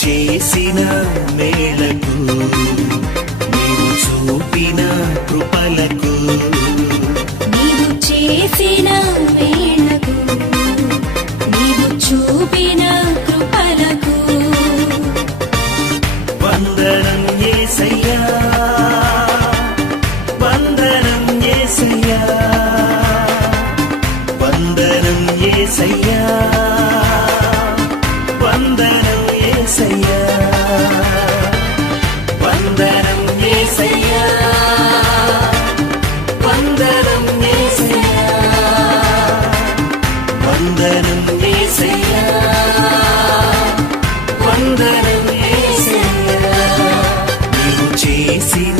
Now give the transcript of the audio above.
చేసిన మేళకు నీవు చూపిన కృపలకు నీవు చేసిన మేళకు నీవు చూపిన కృపలకు వందనం యేసయ్యా వందనం యేసయ్యా వందనం యేసయ్యా వందనం యేసయ్యా వందనం యేసయ్యా వందనం యేసయ్యా వందనం యేసయ్యా వందనం యేసయ్యా నీవు చేసిన